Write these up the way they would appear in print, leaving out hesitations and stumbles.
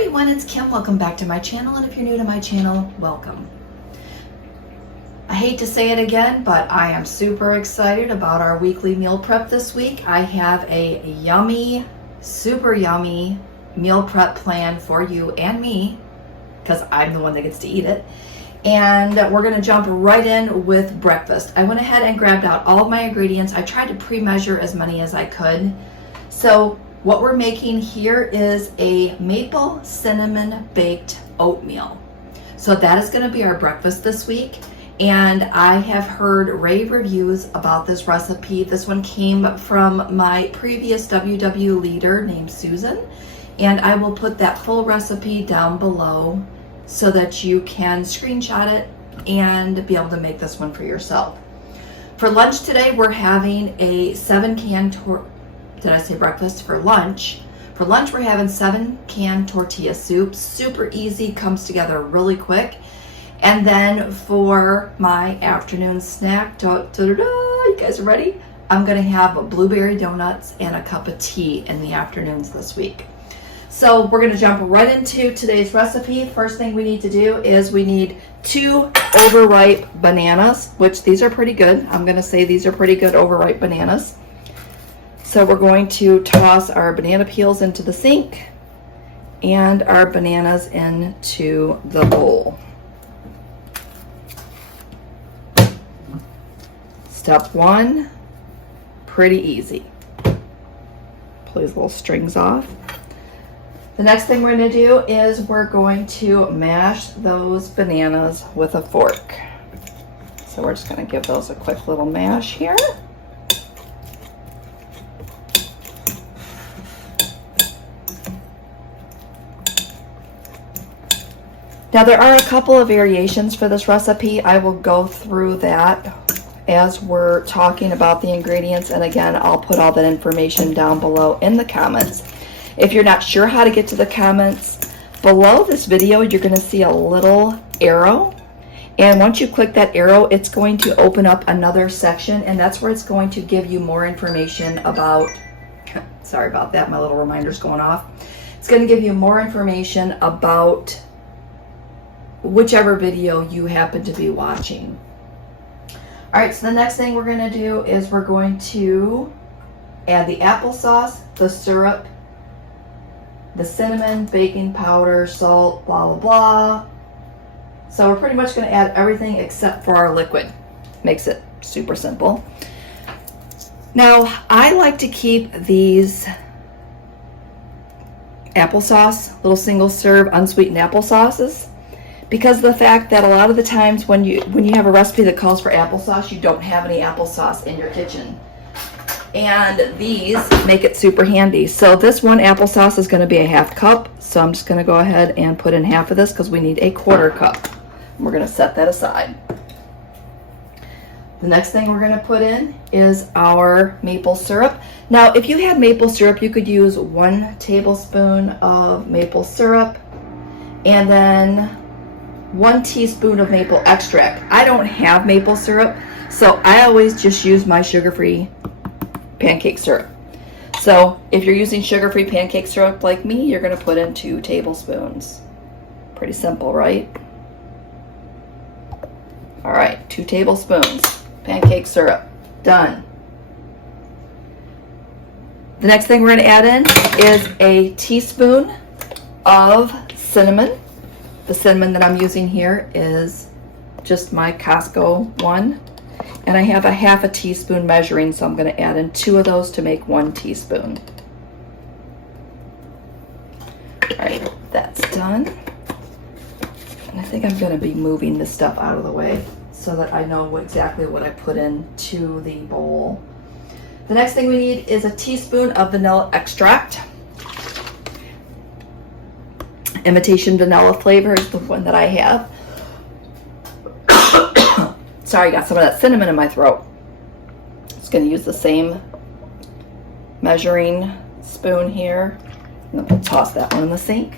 everyone, it's Kim. Welcome back to my channel, and if you're new to my channel, welcome. I hate to say it again, but I am super excited about our weekly meal prep this week. I have a yummy, super yummy meal prep plan for you and me, because I'm the one that gets to eat it. And we're gonna jump right in with breakfast. I went ahead and grabbed out all of my ingredients. I tried to pre-measure as many as I could. So what we're making here is a maple cinnamon baked oatmeal. So that is going to be our breakfast this week. And I have heard rave reviews about this recipe. This one came from my previous WW leader named Susan. And I will put that full recipe down below so that you can screenshot it and be able to make this one for yourself. For lunch today, we're having a 7-can did I say breakfast? For lunch. For lunch, we're having 7-can tortilla soup. Super easy, comes together really quick. And then for my afternoon snack, you guys are ready? I'm gonna have blueberry donuts and a cup of tea in the afternoons this week. So we're gonna jump right into today's recipe. First thing we need to do is we need 2 overripe bananas, which these are pretty good. I'm gonna say these are pretty good overripe bananas. So we're going to toss our banana peels into the sink and our bananas into the bowl. Step 1, pretty easy. Pull these little strings off. The next thing we're going to do is we're going to mash those bananas with a fork. So we're just going to give those a quick little mash here. Now there are a couple of variations for this recipe. I will go through that as we're talking about the ingredients, and again, I'll put all that information down below in the comments. If you're not sure how to get to the comments, below this video you're going to see a little arrow, and once you click that arrow, it's going to open up another section, and that's where it's going to give you more information about, sorry about that, my little reminder's going off. It's going to give you more information about whichever video you happen to be watching. All right, so the next thing we're going to do is we're going to add the applesauce, the syrup, the cinnamon, baking powder, salt, blah, blah, blah. So we're pretty much going to add everything except for our liquid. Makes it super simple. Now, I like to keep these applesauce, little single serve unsweetened applesauces, because of the fact that a lot of the times when you have a recipe that calls for applesauce, you don't have any applesauce in your kitchen. And these make it super handy. So this one applesauce is going to be a 1/2 cup. So I'm just going to go ahead and put in half of this because we need a 1/4 cup. And we're going to set that aside. The next thing we're going to put in is our maple syrup. Now, if you had maple syrup, you could use 1 tablespoon of maple syrup and then 1 teaspoon of maple extract. I don't have maple syrup, so I always just use my sugar-free pancake syrup. So if you're using sugar-free pancake syrup like me, you're going to put in 2 tablespoons. Pretty simple, right? All right, 2 tablespoons pancake syrup. Done. The next thing we're going to add in is a teaspoon of cinnamon. The cinnamon that I'm using here is just my Costco one. And I have a 1/2 teaspoon measuring, so I'm going to add in 2 of those to make 1 teaspoon. All right, that's done. And I think I'm going to be moving this stuff out of the way so that I know exactly what I put into the bowl. The next thing we need is a teaspoon of vanilla extract. Imitation vanilla flavor is the one that I have. Sorry, got some of that cinnamon in my throat. Just going to use the same measuring spoon here. And then we'll toss that one in the sink.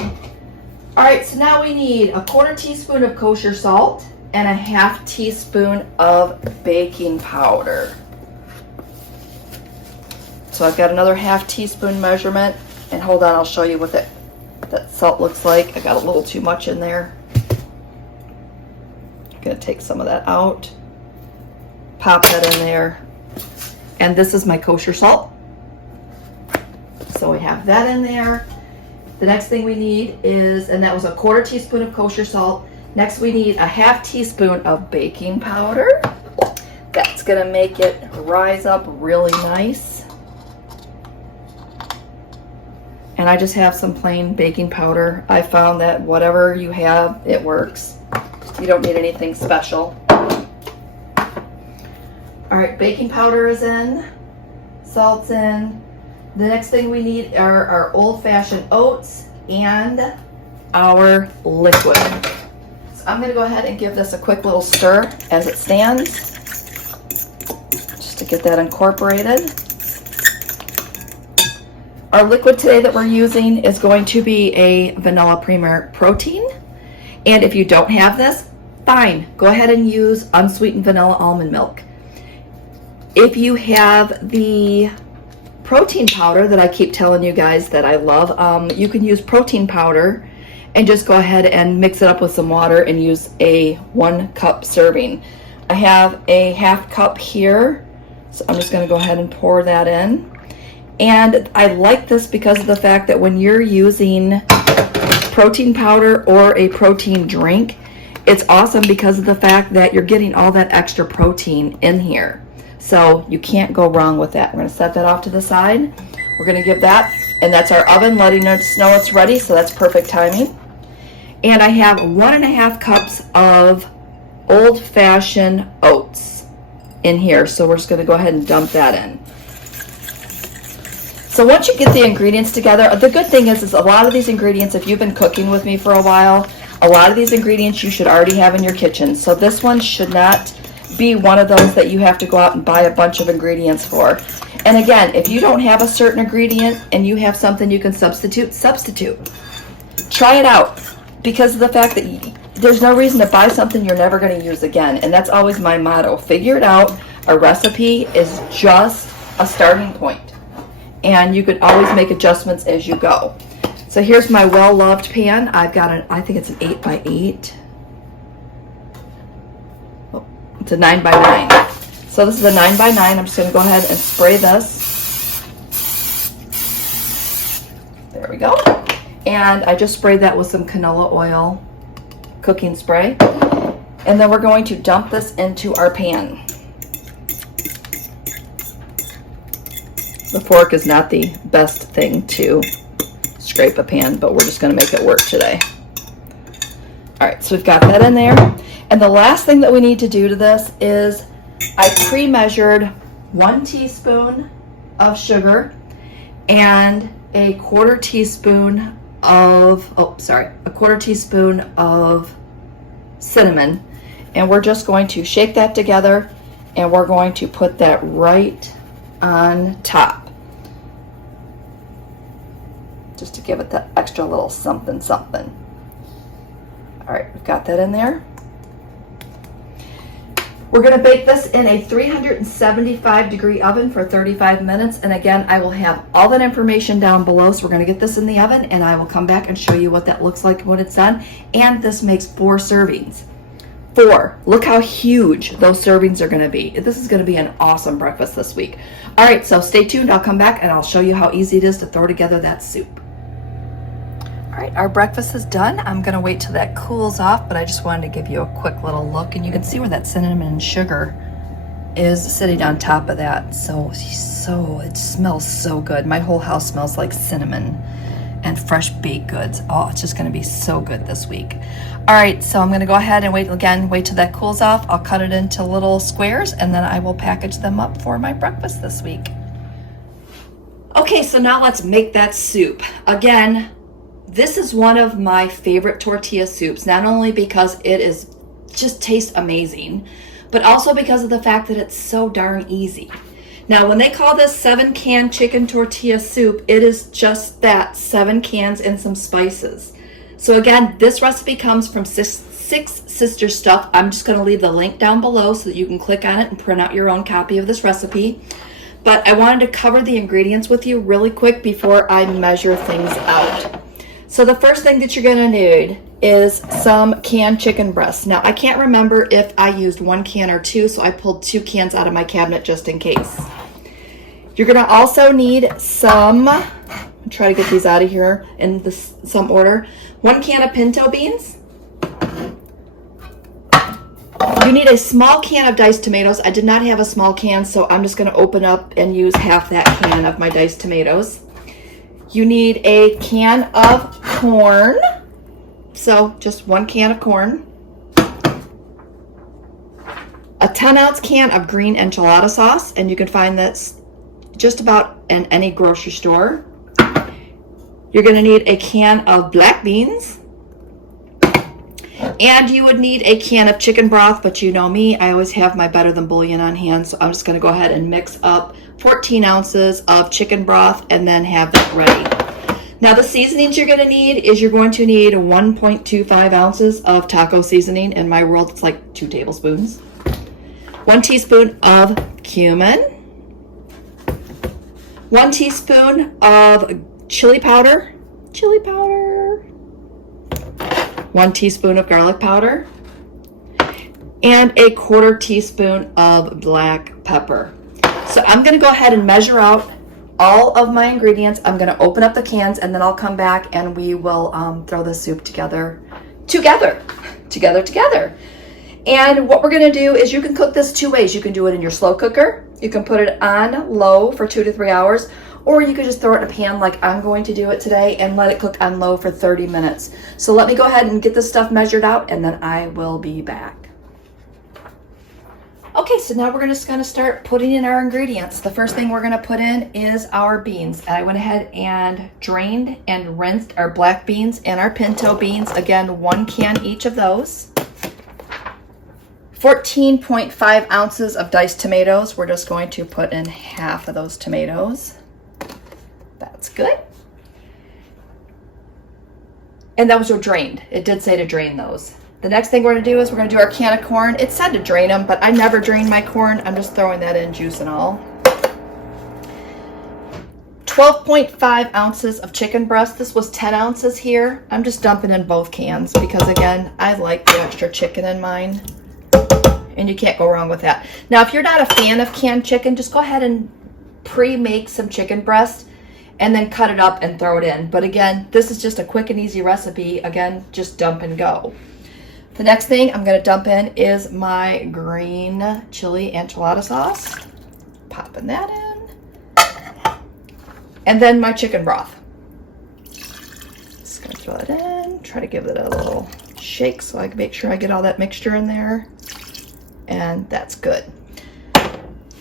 All right, so now we need a 1/4 teaspoon of kosher salt and a 1/2 teaspoon of baking powder. So I've got another 1/2 teaspoon measurement, and hold on, I'll show you with it that salt looks like. I got a little too much in there. I'm gonna take some of that out, pop that in there. And this is my kosher salt. So we have that in there. The next thing we need is, and that was a 1/4 teaspoon of kosher salt. Next we need a 1/2 teaspoon of baking powder. That's gonna make it rise up really nice. And I just have some plain baking powder. I found that whatever you have, it works. You don't need anything special. All right, baking powder is in, salt's in. The next thing we need are our old-fashioned oats and our liquid. So I'm gonna go ahead and give this a quick little stir as it stands, just to get that incorporated. Our liquid today that we're using is going to be a vanilla premier protein. And if you don't have this, fine, go ahead and use unsweetened vanilla almond milk. If you have the protein powder that I keep telling you guys that I love, you can use protein powder and just go ahead and mix it up with some water and use a 1 cup serving. I have a 1/2 cup here, so I'm just gonna go ahead and pour that in. And I like this because of the fact that when you're using protein powder or a protein drink, it's awesome because of the fact that you're getting all that extra protein in here. So you can't go wrong with that. We're gonna set that off to the side. We're gonna give that, and that's our oven letting us know it's ready, so that's perfect timing. And I have 1.5 cups of old-fashioned oats in here, so we're just gonna go ahead and dump that in. So once you get the ingredients together, the good thing is a lot of these ingredients, if you've been cooking with me for a while, a lot of these ingredients you should already have in your kitchen. So this one should not be one of those that you have to go out and buy a bunch of ingredients for. And again, if you don't have a certain ingredient and you have something you can substitute, substitute. Try it out, because of the fact that there's no reason to buy something you're never going to use again. And that's always my motto. Figure it out. A recipe is just a starting point, and you can always make adjustments as you go. So here's my well-loved pan. I've got I think it's an 8x8. It's a 9x9. So this is a 9x9. I'm just going to go ahead and spray this. There we go. And I just sprayed that with some canola oil cooking spray. And then we're going to dump this into our pan. The fork is not the best thing to scrape a pan, but we're just going to make it work today. All right, so we've got that in there. And the last thing that we need to do to this is I pre-measured 1 teaspoon of sugar and a 1/4 teaspoon of, a 1/4 teaspoon of cinnamon. And we're just going to shake that together, and we're going to put that right on top, just to give it that extra little something something. All right, we've got that in there. We're going to bake this in a 375-degree oven for 35 minutes. And again, I will have all that information down below. So we're going to get this in the oven, and I will come back and show you what that looks like when it's done. And this makes 4 servings. 4. Look how huge those servings are going to be. This is going to be an awesome breakfast this week. All right, so stay tuned. I'll come back and I'll show you how easy it is to throw together that soup. All right, our breakfast is done. I'm gonna wait till that cools off, but I just wanted to give you a quick little look, and you can see where that cinnamon and sugar is sitting on top of that. So it smells so good. My whole house smells like cinnamon and fresh baked goods. Oh, it's just gonna be so good this week. All right, so I'm gonna go ahead and wait till that cools off. I'll cut it into little squares, and then I will package them up for my breakfast this week. Okay, so now let's make that soup. Again, this is one of my favorite tortilla soups, not only because it just tastes amazing, but also because of the fact that it's so darn easy. Now, when they call this 7-can chicken tortilla soup, it is just that, 7 cans and some spices. So again, this recipe comes from Six Sister Stuff. I'm just going to leave the link down below so that you can click on it and print out your own copy of this recipe. But I wanted to cover the ingredients with you really quick before I measure things out. So the first thing that you're gonna need is some canned chicken breasts. Now I can't remember if I used 1 can or 2, so I pulled 2 cans out of my cabinet just in case. You're gonna also need some, I'll try to get these out of here in some order. 1 can of pinto beans. You need a small can of diced tomatoes. I did not have a small can, so I'm just gonna open up and use half that can of my diced tomatoes. You need a can of corn. So just 1 can of corn. A 10-ounce can of green enchilada sauce, and you can find this just about in any grocery store. You're gonna need a can of black beans. And you would need a can of chicken broth, but you know me, I always have my Better Than bouillon on hand, so I'm just gonna go ahead and mix up 14 ounces of chicken broth and then have that ready. Now the seasonings you're gonna need is you're going to need 1.25 ounces of taco seasoning. In my world, it's like 2 tablespoons. 1 teaspoon of cumin. 1 teaspoon of chili powder. 1 teaspoon of garlic powder. And a 1/4 teaspoon of black pepper. So I'm gonna go ahead and measure out all of my ingredients. I'm gonna open up the cans and then I'll come back and we will throw the soup together. And what we're gonna do is you can cook this 2 ways. You can do it in your slow cooker. You can put it on low for 2 to 3 hours, or you could just throw it in a pan like I'm going to do it today and let it cook on low for 30 minutes. So let me go ahead and get this stuff measured out and then I will be back. Okay, so now we're just gonna start putting in our ingredients. The first thing we're gonna put in is our beans. I went ahead and drained and rinsed our black beans and our pinto beans. Again, 1 can each of those. 14.5 ounces of diced tomatoes. We're just going to put in half of those tomatoes. That's good. And those are drained. It did say to drain those. The next thing we're gonna do is we're gonna do our can of corn. It said to drain them, but I never drain my corn. I'm just throwing that in, juice and all. 12.5 ounces of chicken breast. This was 10 ounces here. I'm just dumping in both cans because again, I like the extra chicken in mine. And you can't go wrong with that. Now, if you're not a fan of canned chicken, just go ahead and pre-make some chicken breast and then cut it up and throw it in. But again, this is just a quick and easy recipe. Again, just dump and go. The next thing I'm gonna dump in is my green chili enchilada sauce. Popping that in. And then my chicken broth. Just gonna throw it in, try to give it a little shake so I can make sure I get all that mixture in there. And that's good.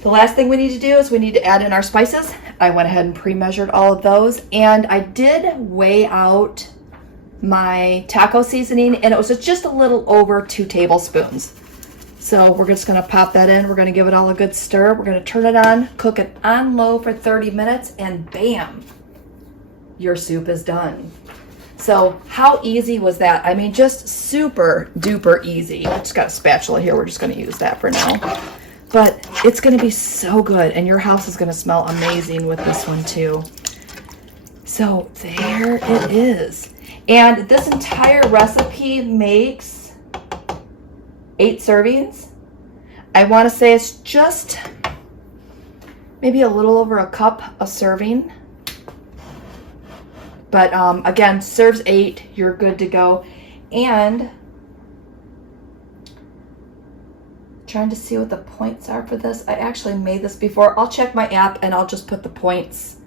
The last thing we need to do is we need to add in our spices. I went ahead and pre-measured all of those, and I did weigh out my taco seasoning, and it was just a little over 2 tablespoons. So we're just gonna pop that in. We're gonna give it all a good stir. We're gonna turn it on, cook it on low for 30 minutes, and bam, your soup is done. So how easy was that? I mean, just super duper easy. I just got a spatula here. We're just gonna use that for now. But it's gonna be so good, and your house is gonna smell amazing with this one too. So there it is. And this entire recipe makes 8 servings. I wanna say it's just maybe a little over a cup a serving. But again, serves 8, you're good to go. And trying to see what the points are for this. I actually made this before. I'll check my app and I'll just put the points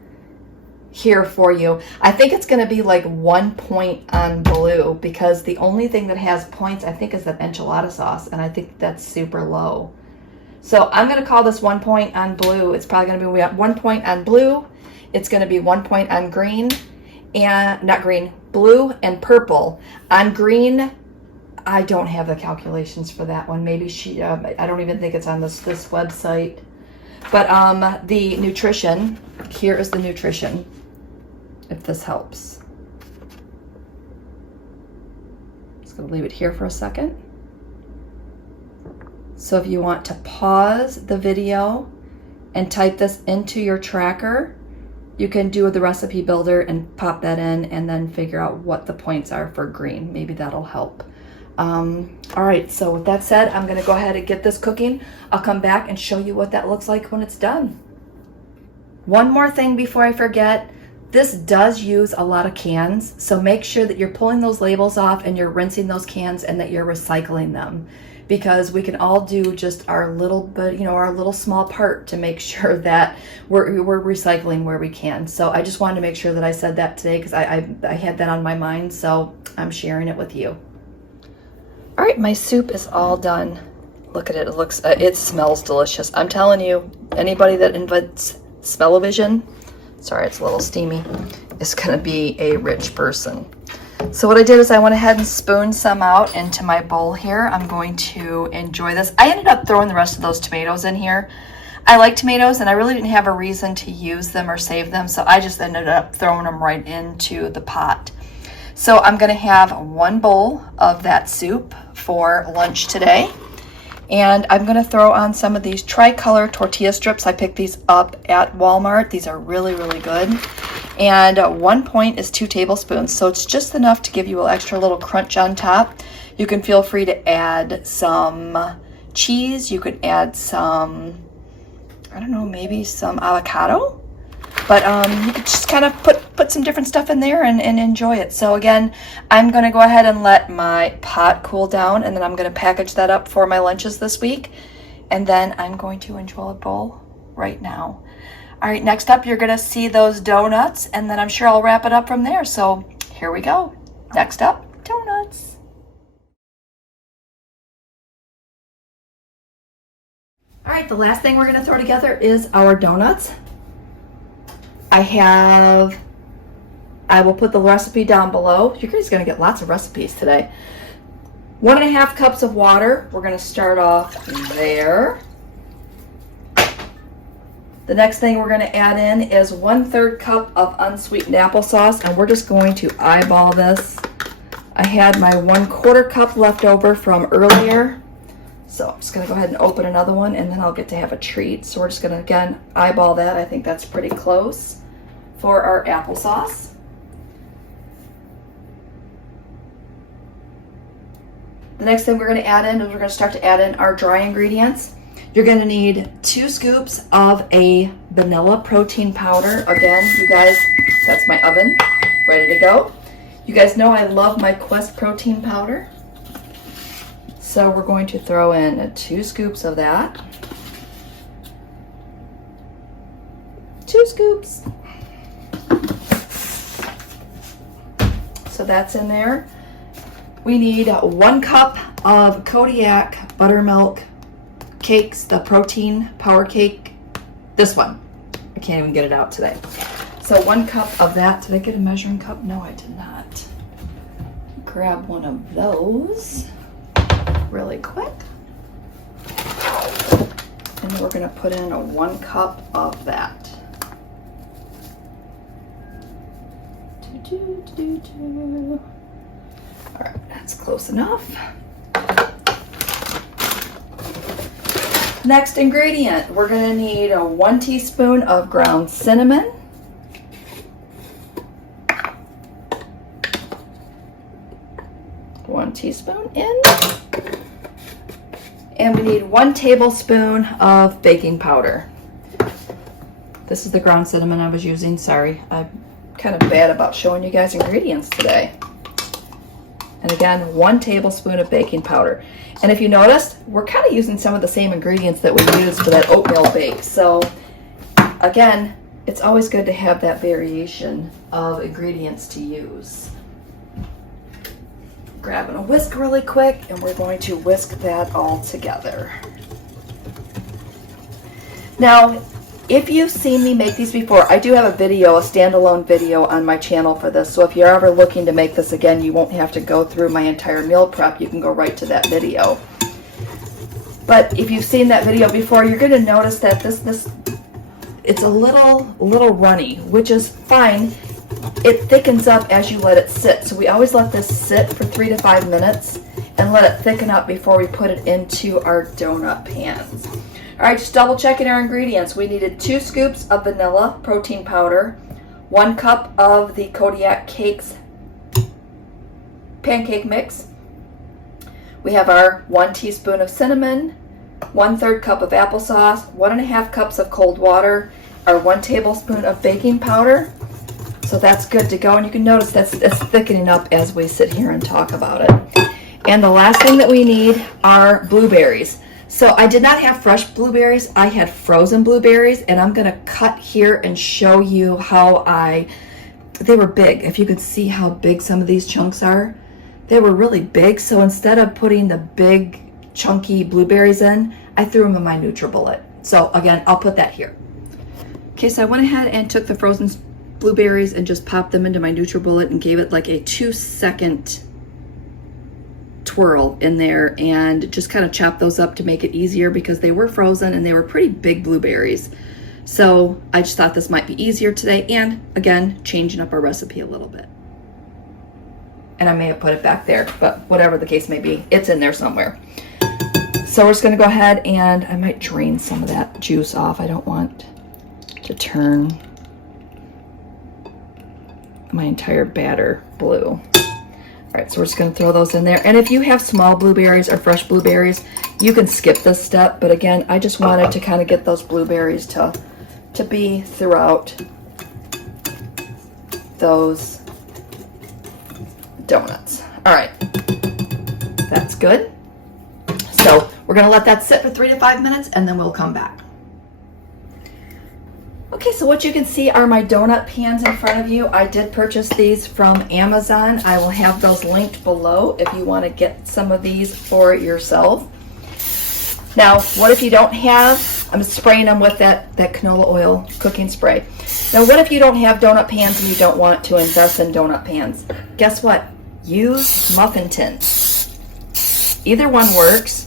here for you. I think it's gonna be like 1 point on blue because the only thing that has points I think is that enchilada sauce, and I think that's super low. So I'm gonna call this 1 point on blue. It's probably gonna be, we got 1 point on blue. It's gonna be 1 point on green. And not green, blue and purple. On green, I don't have the calculations for that one. Maybe she, I don't even think it's on this website. But the nutrition, here is the nutrition, if this helps. Just gonna leave it here for a second. So if you want to pause the video and type this into your tracker, you can do the recipe builder and pop that in and then figure out what the points are for green. Maybe that'll help. All right, so with that said, I'm gonna go ahead and get this cooking. I'll come back and show you what that looks like when it's done. One more thing before I forget, this does use a lot of cans, so make sure that you're pulling those labels off and you're rinsing those cans and that you're recycling them, because we can all do just our little bit, our little small part to make sure that we're recycling where we can. So I just wanted to make sure that I said that today because I had that on my mind, so I'm sharing it with you. All right, my soup is all done. Look at it, it smells delicious. I'm telling you, anybody that invents smell-o-vision, sorry, it's a little steamy, is gonna be a rich person. So what I did is I went ahead and spooned some out into my bowl here. I'm going to enjoy this. I ended up throwing the rest of those tomatoes in here. I like tomatoes and I really didn't have a reason to use them or save them, so I just ended up throwing them right into the pot. So I'm gonna have 1 bowl of that soup for lunch today. And I'm gonna throw on some of these tricolor tortilla strips. I picked these up at Walmart. These are really, really good. And 1 point is 2 tablespoons. So it's just enough to give you an extra little crunch on top. You can feel free to add some cheese. You could add some, I don't know, maybe some avocado. But you could just kind of put some different stuff in there and enjoy it. So again, I'm going to go ahead and let my pot cool down, and then I'm going to package that up for my lunches this week. And then I'm going to enjoy a bowl right now. All right, next up, you're going to see those donuts, and then I'm sure I'll wrap it up from there. So here we go. Next up, donuts. All right, the last thing we're going to throw together is our donuts. I will put the recipe down below. You guys are going to get lots of recipes today. 1.5 cups of water. We're going to start off there. The next thing we're going to add in is 1/3 cup of unsweetened applesauce, and we're just going to eyeball this. I had my 1/4 cup left over from earlier, so I'm just going to go ahead and open another one, and then I'll get to have a treat. So we're just going to, again, eyeball that. I think that's pretty close for our applesauce. The next thing we're going to add in is we're going to start to add in our dry ingredients. You're going to need 2 scoops of a vanilla protein powder. Again, you guys, that's my oven, ready to go. You guys know I love my Quest protein powder. So we're going to throw in 2 scoops of that. 2 scoops. So that's in there. We need 1 cup of Kodiak buttermilk cakes, the protein power cake. This one. I can't even get it out today. So 1 cup of that. Did I get a measuring cup? No, I did not. Grab one of those really quick. And we're going to put in 1 cup of that. All right, that's close enough. Next ingredient, we're going to need 1 teaspoon of ground cinnamon, 1 teaspoon in, and we need 1 tablespoon of baking powder. This is the ground cinnamon I was using. Sorry, I'm kind of bad about showing you guys ingredients today. And again, 1 tablespoon of baking powder. And if you noticed, we're kind of using some of the same ingredients that we used for that oatmeal bake. So again, it's always good to have that variation of ingredients to use. Grabbing a whisk really quick, and we're going to whisk that all together. Now, if you've seen me make these before, I do have a video, a standalone video on my channel for this. So if you're ever looking to make this again, you won't have to go through my entire meal prep. You can go right to that video. But if you've seen that video before, you're going to notice that it's a little runny, which is fine. It thickens up as you let it sit. So we always let this sit for 3 to 5 minutes and let it thicken up before we put it into our donut pans. All right, just double checking our ingredients. We needed 2 scoops of vanilla protein powder, 1 cup of the Kodiak Cakes pancake mix. We have our 1 teaspoon of cinnamon, 1/3 cup of applesauce, 1.5 cups of cold water, our 1 tablespoon of baking powder. So that's good to go. And you can notice that's thickening up as we sit here and talk about it. And the last thing that we need are blueberries. So I did not have fresh blueberries. I had frozen blueberries, and I'm going to cut here and show you how they were big. If you could see how big some of these chunks are, they were really big. So instead of putting the big chunky blueberries in, I threw them in my NutriBullet. So again, I'll put that here. Okay, so I went ahead and took the frozen blueberries and just popped them into my NutriBullet and gave it like a 2-second twirl in there, and just kind of chopped those up to make it easier because they were frozen and they were pretty big blueberries. So I just thought this might be easier today, and again, changing up our recipe a little bit. And I may have put it back there, but whatever the case may be, it's in there somewhere. So we're just gonna go ahead and I might drain some of that juice off. I don't want to turn my entire batter blue. All right, so we're just gonna throw those in there. And if you have small blueberries or fresh blueberries, you can skip this step. But again, I just wanted to kind of get those blueberries to be throughout those donuts. All right, that's good. So we're gonna let that sit for 3 to 5 minutes, and then we'll come back. Okay, so what you can see are my donut pans in front of you. I did purchase these from Amazon. I will have those linked below if you want to get some of these for yourself. Now, what if you don't have, I'm spraying them with that canola oil cooking spray. Now, what if you don't have donut pans and you don't want to invest in donut pans? Guess what? Use muffin tins. Either one works.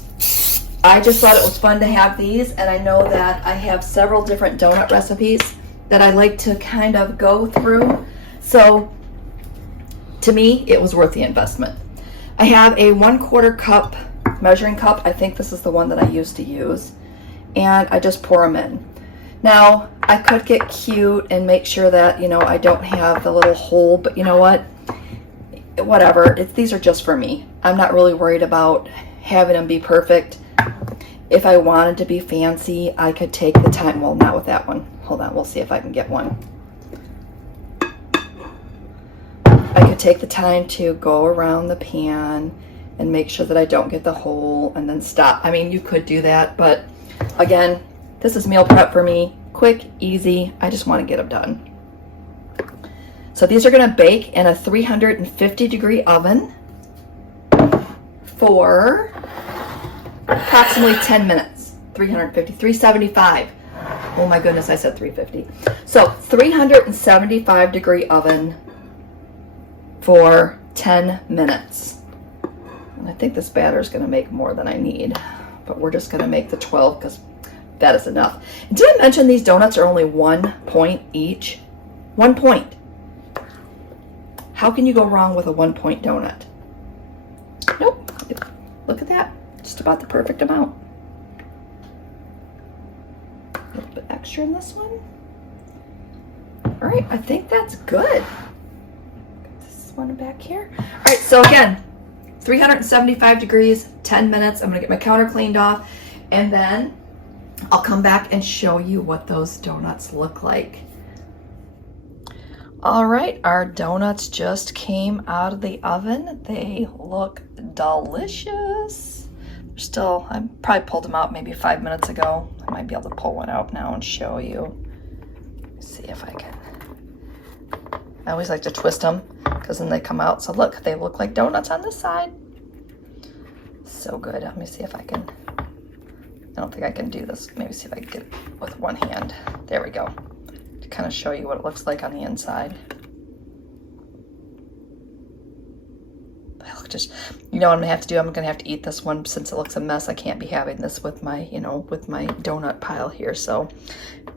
I just thought it was fun to have these, and I know that I have several different donut recipes that I like to kind of go through. So to me, it was worth the investment. I have a 1/4 cup measuring cup. I think this is the one that I used to use. And I just pour them in. Now, I could get cute and make sure that, I don't have the little hole, but you know what? Whatever, these are just for me. I'm not really worried about having them be perfect. If I wanted to be fancy, I could take the time. Well, not with that one. Hold on, we'll see if I can get one. I could take the time to go around the pan and make sure that I don't get the hole and then stop. I mean, you could do that, but again, this is meal prep for me. Quick, easy. I just want to get them done. So these are going to bake in a 350-degree oven for approximately 10 minutes. 350, 375. Oh my goodness, I said 350. So 375-degree oven for 10 minutes. And I think this batter is going to make more than I need, but we're just going to make the 12 because that is enough. Did I mention these donuts are only 1 point each? 1 point. How can you go wrong with a 1 point donut? Nope. Look at that. Just about the perfect amount. A little bit extra in this one. All right, I think that's good. Get this one back here. All right, so again, 375 degrees, 10 minutes. I'm gonna get my counter cleaned off, and then I'll come back and show you what those donuts look like. All right, our donuts just came out of the oven. They look delicious. Still, I probably pulled them out maybe 5 minutes ago. I might be able to pull one out now and show you. Let's see if I can. I always like to twist them because then they come out. So look, they look like donuts on this side. So good. Let me see if I can. I don't think I can do this. Maybe see if I can get it with one hand. There we go. To kind of show you what it looks like on the inside. Just, what I'm gonna have to do, I'm gonna have to eat this one since it looks a mess. I can't be having this with my, with my donut pile here. So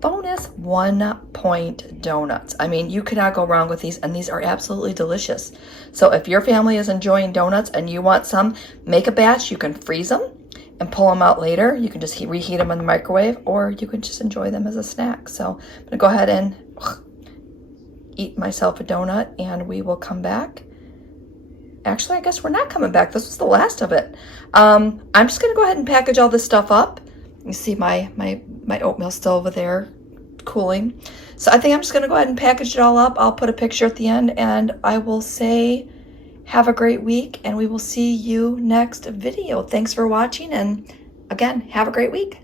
bonus 1 point donuts. I mean, you cannot go wrong with these, and these are absolutely delicious. So if your family is enjoying donuts and you want some, make a batch. You can freeze them and pull them out later. You can just reheat them in the microwave, or you can just enjoy them as a snack. So I'm gonna go ahead and eat myself a donut, and we will come back. Actually, I guess we're not coming back. This was the last of it. I'm just gonna go ahead and package all this stuff up. You see my oatmeal still over there cooling. So I think I'm just gonna go ahead and package it all up. I'll put a picture at the end, and I will say have a great week, and we will see you next video. Thanks for watching, and again, have a great week.